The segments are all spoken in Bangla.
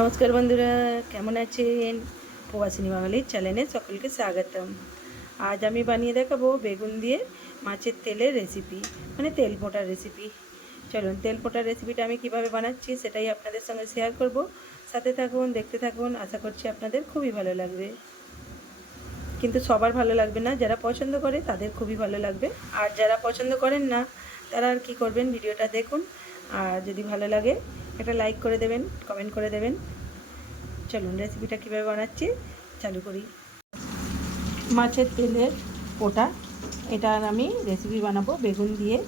নমস্কার বন্ধুরা, কেমন আছেন? প্রবাসিনী বাঙালির চ্যানেলে সকলকে স্বাগতম। আজ আমি বানিয়ে দেখাবো বেগুন দিয়ে মাছের তেলের রেসিপি, মানে তেল পোটার রেসিপি। চলুন, তেল পোটার রেসিপিটা আমি কিভাবে বানাচ্ছি সেটাই আপনাদের সঙ্গে শেয়ার করব। সাথে থাকুন, দেখতে থাকুন। আশা করছি আপনাদের খুবই ভালো লাগবে, কিন্তু সবার ভালো লাগবে না। যারা পছন্দ করে তাদের খুবই ভালো লাগবে, আর যারা পছন্দ করেন না তারা আর কী করবেন, ভিডিওটা দেখুন। আর যদি ভালো লাগে একটা লাইক করে দেবেন, কমেন্ট করে দেবেন। চলুন, রেসিপিটা কীভাবে বানাচ্ছি চালু করি। মাছের তেলের পোটা, এটা আমি রেসিপি বানাবো বেগুন দিয়ে।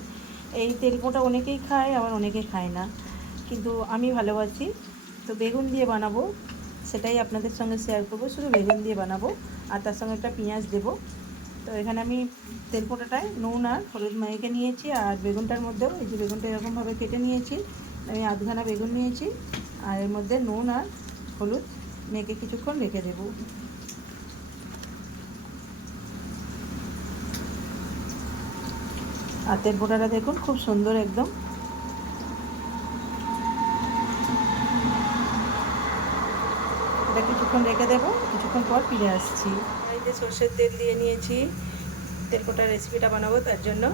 এই তেল পোটা অনেকেই খায়, আবার অনেকে খায় না, কিন্তু আমি ভালোবাসি, তো বেগুন দিয়ে বানাবো। সেটাই আপনাদের সঙ্গে শেয়ার করবো। শুধু বেগুন দিয়ে বানাবো, আর তার সঙ্গে একটা পেঁয়াজ দেবো। তো এখানে আমি তেল পোটাটায় নুন আর হলুদ মেখে নিয়েছি, আর বেগুনটার মধ্যেও এই যে বেগুনটা এরকমভাবে কেটে নিয়েছি। আমি আধখানা বেগুন নিয়েছি, আর এর মধ্যে নুন আর হলুদ মেখে কিছুক্ষণ রেখে দেবো। আর তেল পোটাটা দেখুন খুব সুন্দর একদম। এটা কিছুক্ষণ রেখে দেবো, কিছুক্ষণ পর ফিরে আসছি। এই যে সর্ষের তেল দিয়ে নিয়েছি, তেল পোটার রেসিপিটা বানাবো তার জন্য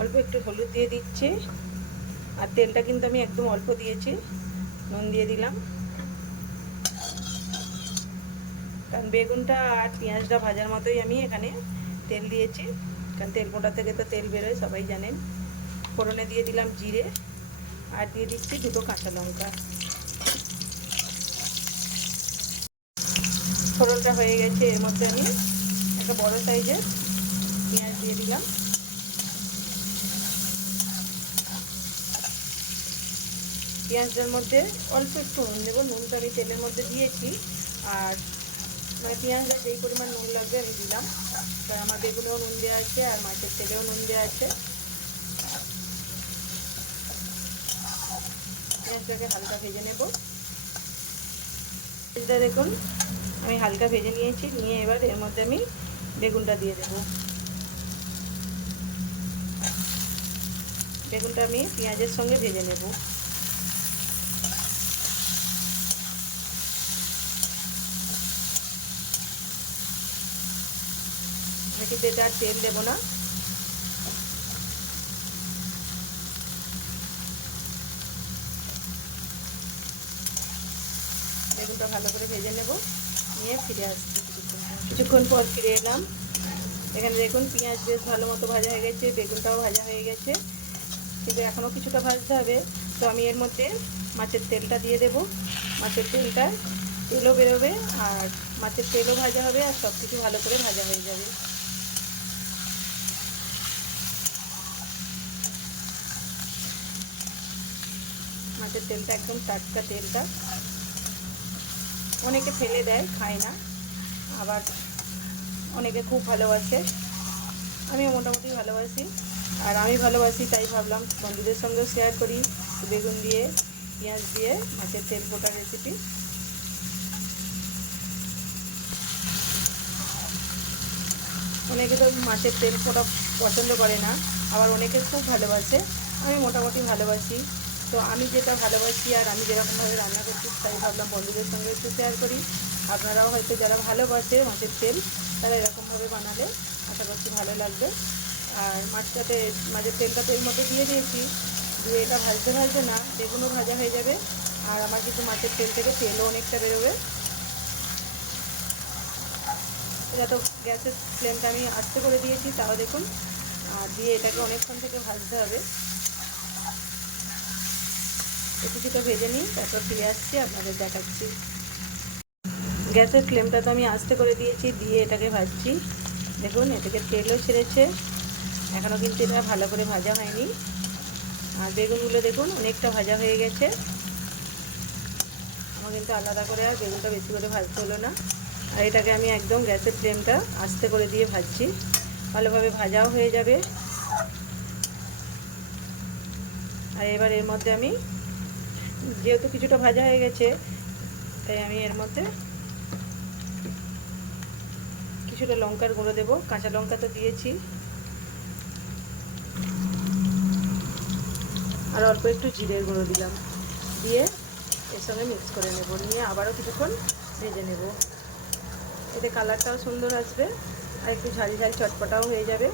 অল্প একটু হলুদ দিয়ে দিচ্ছি। আর তেলটা কিন্তু আমি একদম অল্প দিয়েছি, নুন দিয়ে দিলাম, কারণ বেগুনটা আর পেঁয়াজটা ভাজার মতোই আমি এখানে তেল দিয়েছি, কারণ তেল পোটা থেকে তো তেল বেরোয়, সবাই জানেন। ফোড়নে দিয়ে দিলাম জিরে, আর দিয়ে দিচ্ছি দুটো কাঁচা লঙ্কা। ফোড়নটা হয়ে গেছে, এর মধ্যে আমি একটা বড় সাইজের পেঁয়াজ দিয়ে দিলাম। পেঁয়াজটার মধ্যে অল্প একটু নুন দেবো, নুনটা আমি তেলের মধ্যে দিয়েছি। আর মানে পেঁয়াজটা যেই পরিমাণ নুন লাগবে আমি দিলাম, তাই আমার বেগুনেও নুন দেওয়া আছে আর মাছের তেলেও নুন দেওয়া আছে। পেঁয়াজটাকে হালকা ভেজে নেব। পেঁয়াজটা দেখুন আমি হালকা ভেজে নিয়েছি, নিয়ে এবার এর মধ্যে আমি বেগুনটা দিয়ে দেবো। বেগুনটা আমি পেঁয়াজের সঙ্গে ভেজে নেব। কিন্তু এটা আর তেল দেবো না। বেগুনটা ভালো করে ভেজে নেব, নিয়ে ফিরে আসছি কিছুক্ষণ পর ফিরে এলাম। এখানে দেখুন পেঁয়াজ বেশ ভালো মতো ভাজা হয়ে গেছে, বেগুনটাও ভাজা হয়ে গেছে, কিন্তু এখনও কিছুটা ভাজতে হবে। তো আমি এর মধ্যে মাছের তেলটা দিয়ে দেব। মাছের তেলটা তেলও বেরোবে, আর মাছের তেলও ভাজা হবে, আর সব কিছু ভালো করে ভাজা হয়ে যাবে। মাছের তেলটা একদম টাটকা তেলটা, অনেকে ফেলে দেয়, খায় না, আবার অনেকে খুব ভালোবাসে। আমিও মোটামুটি ভালোবাসি, আর আমি ভালোবাসি তাই ভাবলাম বন্ধুদের সঙ্গেও শেয়ার করি বেগুন দিয়ে পেঁয়াজ দিয়ে মাছের তেল পোটার রেসিপি। অনেকে তো মাছের তেল পোটা পছন্দ করে না, আবার অনেকে খুব ভালোবাসে। আমি মোটামুটি ভালোবাসি। তো আমি যেটা ভালোবাসি আর আমি যেরকমভাবে রান্না করছি তাই ভাবলাম বন্ধুদের সঙ্গে একটু শেয়ার করি। আপনারাও হয়তো যারা ভালোবাসে মাছের তেল, তারা এরকমভাবে বানালে আশা করছি ভালো লাগবে। আর মাছের তেলটা তো এর মধ্যে দিয়ে দিয়েছি, দিয়ে এটা ভাজতে ভাজতে না বেগুনও ভাজা হয়ে যাবে, আর আমার কিন্তু মাছের তেল থেকে তেলও অনেকটা বেরোবে। এটা তো গ্যাসের ফ্লেমটা আমি আস্তে করে দিয়েছি, তাও দেখুন। আর দিয়ে এটাকে অনেকক্ষণ থেকে ভাজতে হবে। কিছুটা ভেজে নিই, তারপর ফিরে আসছি, আপনাদের দেখাচ্ছি। গ্যাসের ফ্লেমটা তো আমি আস্তে করে দিয়েছি, দিয়ে এটাকে ভাজছি। দেখুন এটাকে তেলও ছেড়েছে, এখনও কিন্তু এটা ভালো করে ভাজা হয়নি। আর বেগুনগুলো দেখুন অনেকটা ভাজা হয়ে গেছে। আমার কিন্তু আলাদা করে আর বেগুনটা বেশি করে ভাজতে হলো না। আর এটাকে আমি একদম গ্যাসের ফ্লেমটা আস্তে করে দিয়ে ভাজছি, ভালোভাবে ভাজাও হয়ে যাবে। আর এবার এর মধ্যে আমি, যেহেতু কিছুটা ভাজা হয়ে গেছে, তাই আমি এর মধ্যে কিছুটা লঙ্কার গুঁড়ো দেবো। কাঁচা লঙ্কা তো দিয়েছি, আর অল্প একটু জিরের গুঁড়ো দিলাম, দিয়ে এর সঙ্গে মিক্স করে নেব, নিয়ে আবারও কিছুক্ষণ ভেজে নেব। এতে কালারটাও সুন্দর আসবে আর একটু ঝাল ঝাল চটপটাও হয়ে যাবে।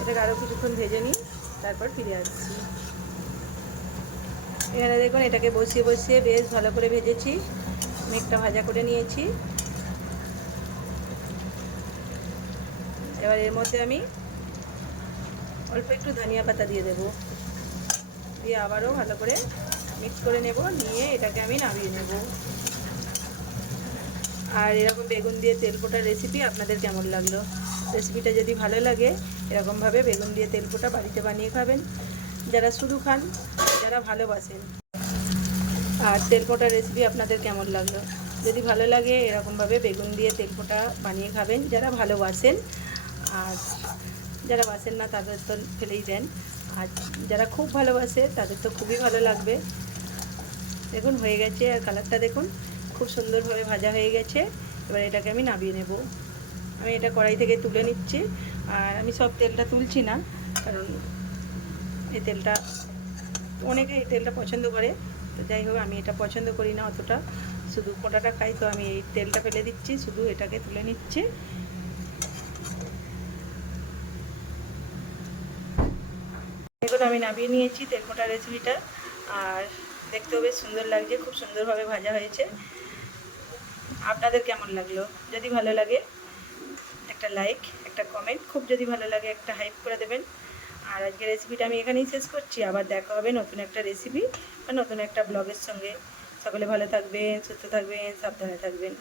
এটাকে আরও কিছুক্ষণ ভেজে নিই, তারপর ফিরে আসছি। এখানে দেখুন এটাকে বসিয়ে বসিয়ে বেশ ভালো করে ভেজেছি, মেঘটা ভাজা করে নিয়েছি। এবার এর মধ্যে আমি অল্প একটু ধনিয়া পাতা দিয়ে দেব, দিয়ে আবারও ভালো করে মিক্স করে নেব, নিয়ে এটাকে আমি নামিয়ে নেব। আর এরকম বেগুন দিয়ে তেলপোটার রেসিপি আপনাদের কেমন লাগলো? রেসিপিটা যদি ভালো লাগে এরকমভাবে বেগুন দিয়ে তেলপোটা বাড়িতে বানিয়ে খাবেন, যারা শুধু খান, যারা ভালোবাসেন। আর তেলপোটার রেসিপি আপনাদের কেমন লাগলো? যদি ভালো লাগে এরকমভাবে বেগুন দিয়ে তেলপোটা বানিয়ে খাবেন, যারা ভালোবাসেন। আর যারা বাসেন না তাদের তো ফেলেই দেন, আর যারা খুব ভালোবাসে তাদের তো খুবই ভালো লাগবে। দেখুন হয়ে গেছে, আর কালারটা দেখুন খুব সুন্দরভাবে ভাজা হয়ে গেছে। এবার এটাকে আমি নামিয়ে নেব। আমি এটা কড়াই থেকে তুলে নিচ্ছি, আর আমি সব তেলটা তুলছি না, কারণ এই তেলটা অনেকে এই তেলটা পছন্দ করে, তো যাই হোক আমি এটা পছন্দ করি না অতটা, শুধু পোটাটা খাই, তো আমি এই তেলটা ফেলে দিচ্ছি, শুধু এটাকে তুলে নিচ্ছি। দেখুন আমি নামিয়ে নিয়েছি তেলপোটা রেসিপিটা, আর দেখতেও বেশ সুন্দর লাগছে, খুব সুন্দরভাবে ভাজা হয়েছে। আপনাদের কেমন লাগলো? যদি ভালো লাগে একটা লাইক, একটা কমেন্ট, খুব যদি ভালো লাগে একটা হাইপ করে দেবেন। আর আজকের রেসিপিটা আমি এখানেই শেষ করছি, আবার দেখা হবে নতুন একটা রেসিপি বা নতুন একটা ব্লগের সঙ্গে। সকলে ভালো থাকবেন, সুস্থ থাকবেন, সাবধানে থাকবেন।